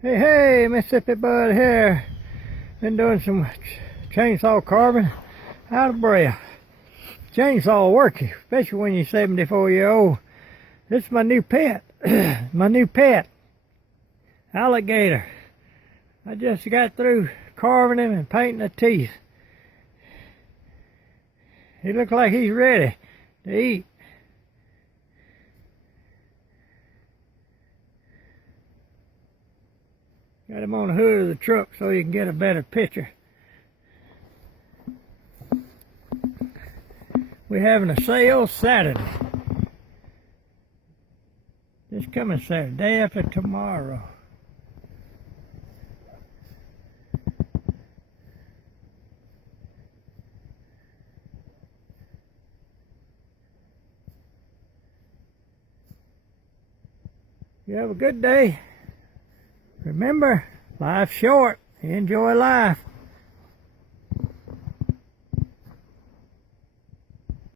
Hey, Mississippi Bud here. Been doing some chainsaw carving out of breath. Chainsaw worky, especially when you're 74-year-old. This is my new pet. My new pet. Alligator. I just got through carving him and painting the teeth. He looks like he's ready to eat. Got him on the hood of the truck so you can get a better picture. We're having a sale Saturday. This coming Saturday, day after tomorrow. You have a good day. Remember, life's short. Enjoy life.